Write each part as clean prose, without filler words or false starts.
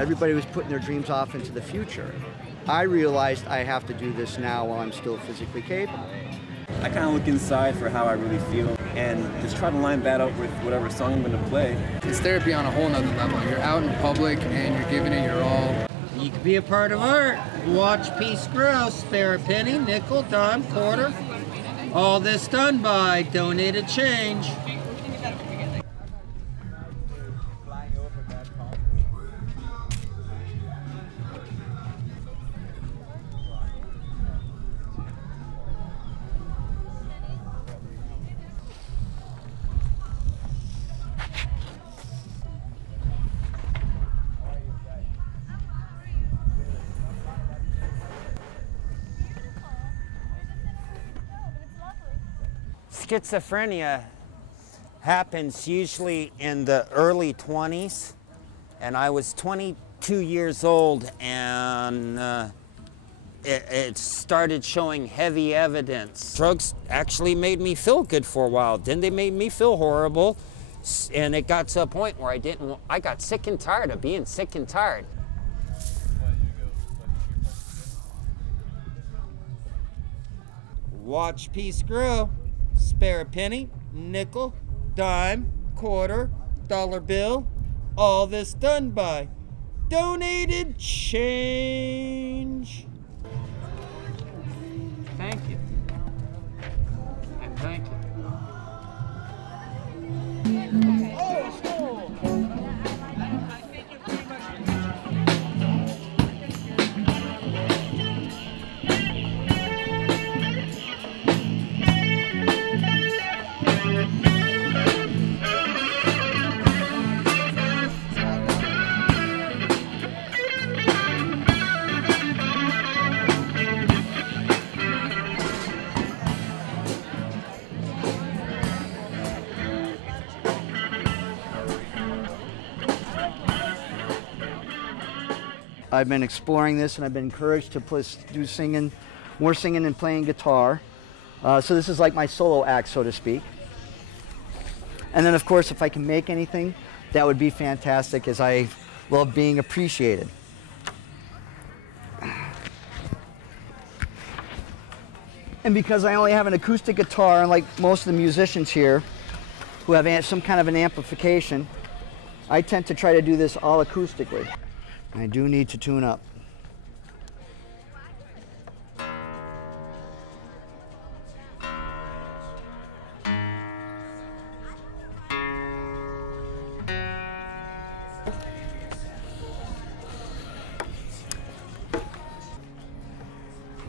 Everybody was putting their dreams off into the future. I realized I have to do this now while I'm still physically capable. I kind of look inside for how I really feel and just try to line that up with whatever song I'm going to play. It's therapy on a whole nother level. You're out in public and you're giving it your all. You can be a part of art. Watch peace grow. Spare a penny, nickel, dime, quarter. All this done by donated change. Schizophrenia happens usually in the early 20s, and I was 22 years old, and it started showing heavy evidence. Drugs actually made me feel good for a while, then they made me feel horrible, and it got to a point where I got sick and tired of being sick and tired. Watch peace grow. Spare a penny, nickel, dime, quarter, dollar bill, all this done by donated change. Thank you. And thank you. I've been exploring this, and I've been encouraged to do singing, more singing and playing guitar. So this is like my solo act, so to speak. And then, of course, if I can make anything, that would be fantastic, as I love being appreciated. And because I only have an acoustic guitar, unlike most of the musicians here who have some kind of an amplification, I tend to try to do this all acoustically. I do need to tune up.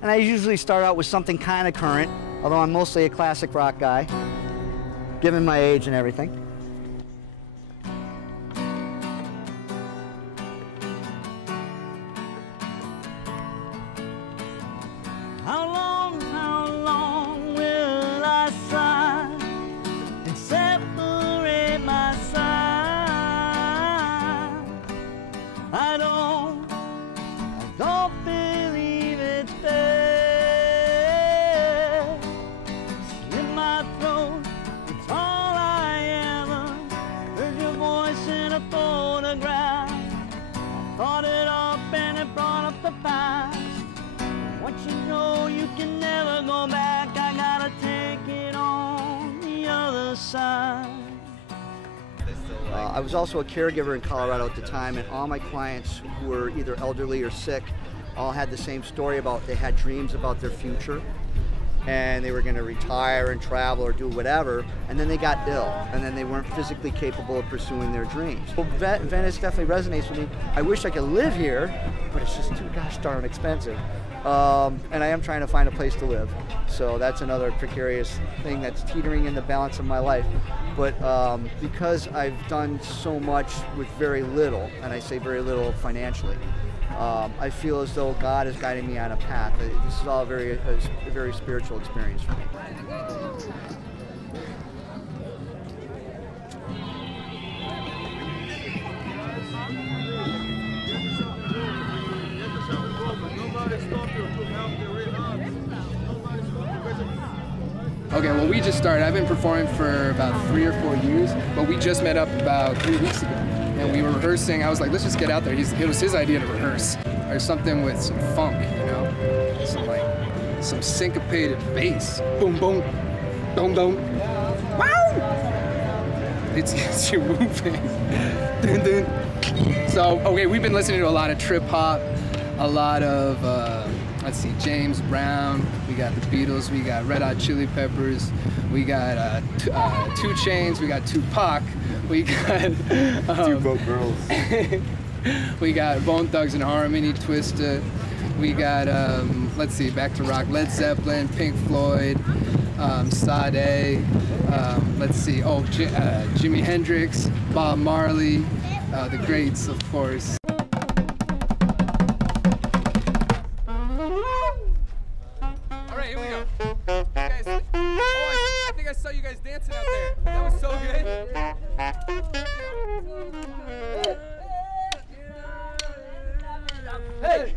And I usually start out with something kind of current, although I'm mostly a classic rock guy, given my age and everything. How long will I sigh and separate my side? I don't believe it's fair. Slit my throat, it's all I ever heard your voice in a photograph. I thought it up and it brought up the past. What you know, you can never go back. I gotta take it on the other side. I was also a caregiver in Colorado at the time, and all my clients who were either elderly or sick all had the same story about they had dreams about their future, and they were going to retire and travel or do whatever, and then they got ill, and then they weren't physically capable of pursuing their dreams. Well, Venice definitely resonates with me. I wish I could live here, but it's just too gosh darn expensive. And I am trying to find a place to live. So that's another precarious thing that's teetering in the balance of my life. But because I've done so much with very little, and I say very little financially, I feel as though God is guiding me on a path. This is all a very spiritual experience for me. Okay, well, we just started. I've been performing for about 3 or 4 years, but we just met up about 3 weeks ago. and we were rehearsing. I was like, let's just get out there. It was his idea to rehearse. There's something with some funk, you know, some syncopated bass. Boom, boom, boom, boom. Wow! It's you moving. Dun, dun. So, okay, we've been listening to a lot of trip hop, a lot of, let's see, James Brown, we got the Beatles, we got Red Hot Chili Peppers, we got 2 Chainz, we got Tupac, we got... Two Broke Girls. We got Bone Thugs and Harmony, Twista, we got, let's see, back to rock, Led Zeppelin, Pink Floyd, Sade, let's see, Jimi Hendrix, Bob Marley, the greats, of course. All right, here we go. You guys, I think I saw you guys dancing out there. That was so good. Hey!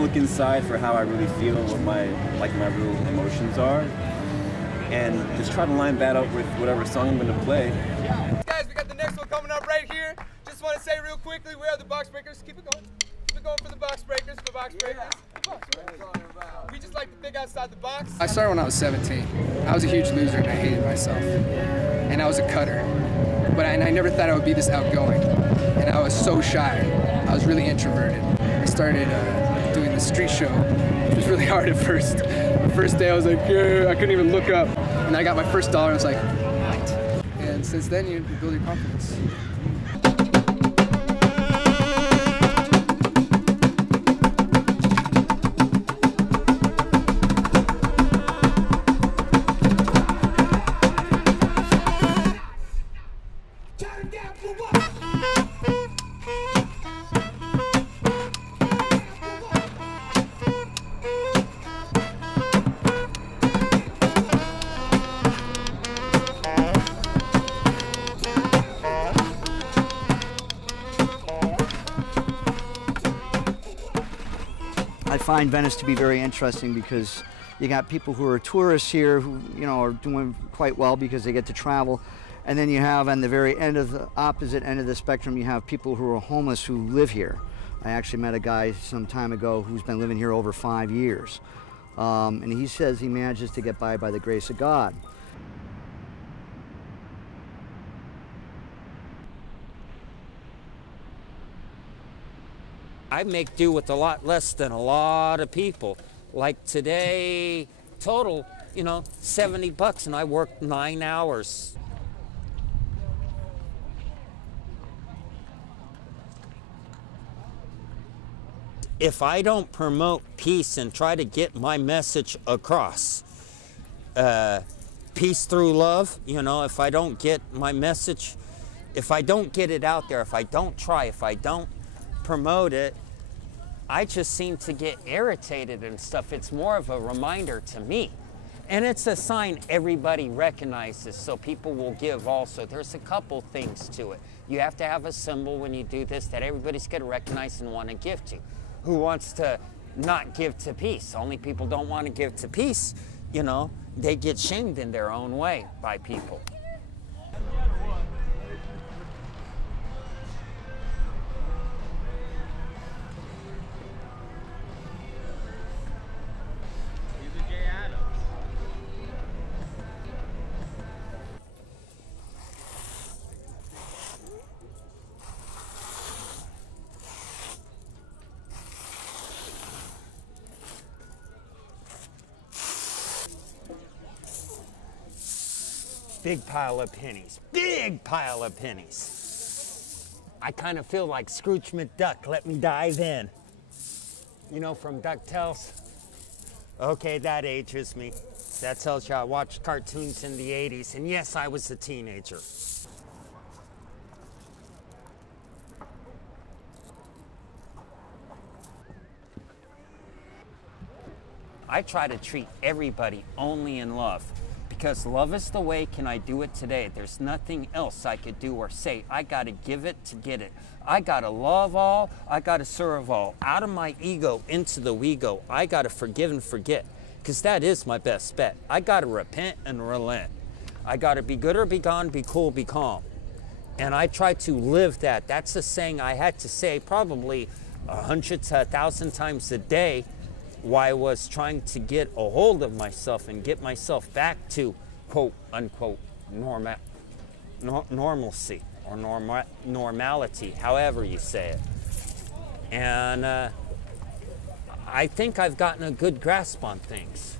Look inside for how I really feel and what my real emotions are, and just try to line that up with whatever song I'm going to play. Guys, we got the next one coming up right here. Just want to say real quickly, we are the Box Breakers. Keep it going. Keep it going for the Box Breakers. The Box Breakers. We just like to think outside the box. I started when I was 17. I was a huge loser and I hated myself. And I was a cutter. But I never thought I would be this outgoing. And I was so shy. I was really introverted. I started doing the street show, which was really hard at first. The first day I was like, yeah, I couldn't even look up. And I got my first dollar and I was like, what? And since then you build your confidence. I find Venice to be very interesting because you got people who are tourists here who, you know, are doing quite well because they get to travel. And then you have on the very end of the opposite end of the spectrum, you have people who are homeless who live here. I actually met a guy some time ago who's been living here over 5 years. And he says he manages to get by the grace of God. I make do with a lot less than a lot of people. Like today, total, you know, $70 and I worked 9 hours. If I don't promote peace and try to get my message across, peace through love, you know, if I don't get my message, if I don't get it out there, if I don't try, if I don't promote it, I just seem to get irritated and stuff. It's more of a reminder to me. And it's a sign everybody recognizes, so people will give also. There's a couple things to it. You have to have a symbol when you do this that everybody's going to recognize and want to give to. Who wants to not give to peace? Only people don't want to give to peace, you know, they get shamed in their own way by people. Big pile of pennies, big pile of pennies. I kind of feel like Scrooge McDuck, let me dive in. You know, from DuckTales? Okay, that ages me. That tells you I watched cartoons in the 80s, and yes, I was a teenager. I try to treat everybody only in love. Because love is the way, can I do it today? There's nothing else I could do or say. I gotta give it to get it. I gotta love all, I gotta serve all. Out of my ego into the we go. I gotta forgive and forget, because that is my best bet. I gotta repent and relent. I gotta be good or be gone, be cool, be calm. And I try to live that. That's a saying I had to say probably 100 to 1,000 times a day, while I was trying to get a hold of myself and get myself back to quote unquote normalcy or normality, however you say it. And I think I've gotten a good grasp on things.